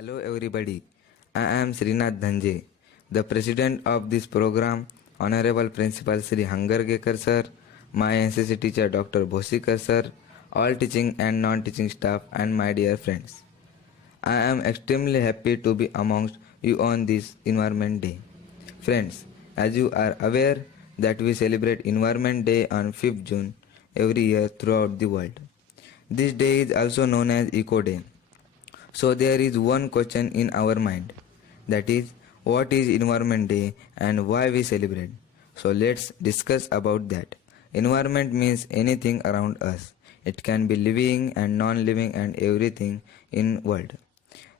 Hello everybody, I am Srinath Dhanje, the president of this program, Honorable Principal Sri Hangargekar sir, my NCC teacher Dr. Bhosikar sir, all teaching and non-teaching staff and my dear friends. I am extremely happy to be amongst you on this Environment Day. Friends, as you are aware that we celebrate Environment Day on 5th June every year throughout the world. This day is also known as Eco Day. So there is one question in our mind, that is, what is Environment Day and why we celebrate? So let's discuss about that. Environment means anything around us. It can be living and non-living and everything in world.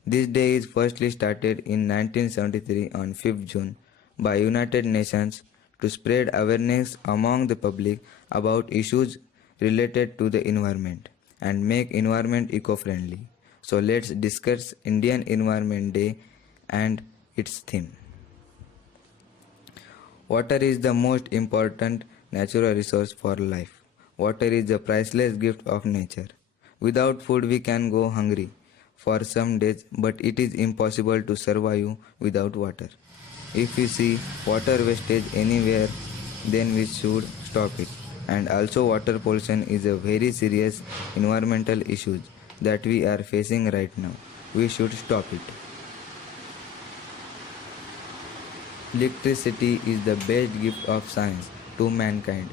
This day is firstly started in 1973 on 5th June by United Nations to spread awareness among the public about issues related to the environment and make environment eco-friendly. So let's discuss Indian Environment Day and its theme. Water is the most important natural resource for life. Water is the priceless gift of nature. Without food we can go hungry for some days, but it is impossible to survive without water. If we see water wastage anywhere, then we should stop it. And also water pollution is a very serious environmental issue that we are facing right now. We should stop it. Electricity is the best gift of science to mankind.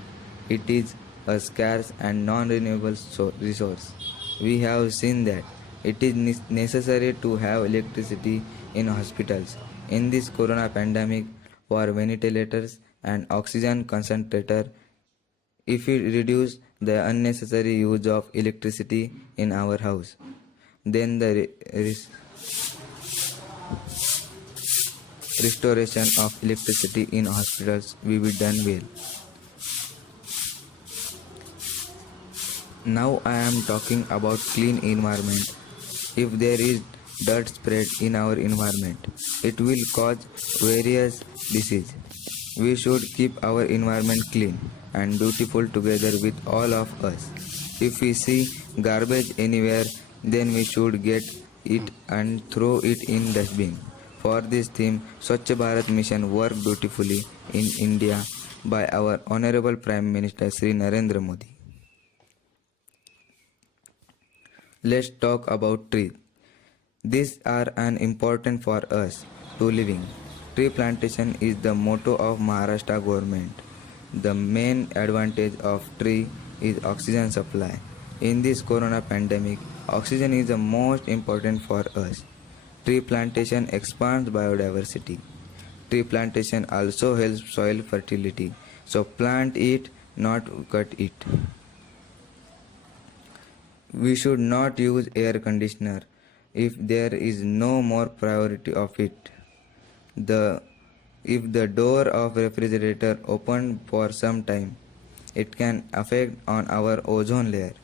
It is a scarce and non-renewable resource. We have seen that it is necessary to have electricity in hospitals. In this corona pandemic, for ventilators and oxygen concentrator, if we reduce the unnecessary use of electricity in our house, then the restoration of electricity in hospitals will be done well. Now I am talking about clean environment. If there is dirt spread in our environment, it will cause various diseases. We should keep our environment clean and beautiful together with all of us. If we see garbage anywhere, then we should get it and throw it in dustbin. For this theme, Swachh Bharat Mission worked beautifully in India by our Honorable Prime Minister Sri Narendra Modi. Let's talk about trees. These are an important for us to living. Tree plantation is the motto of Maharashtra government. The main advantage of tree is oxygen supply. In this corona pandemic, oxygen is the most important for us. Tree plantation expands biodiversity. Tree plantation also helps soil fertility. So plant it, not cut it. We should not use air conditioner if there is no more priority of it. If the door of refrigerator opened for some time, it can affect on our ozone layer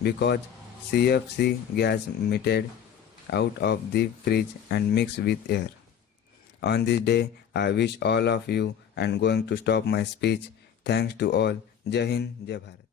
because CFC gas emitted out of the fridge and mixed with air. On this day, I wish all of you and going to stop my speech. Thanks to all. Jai Hind, Jai Bharat.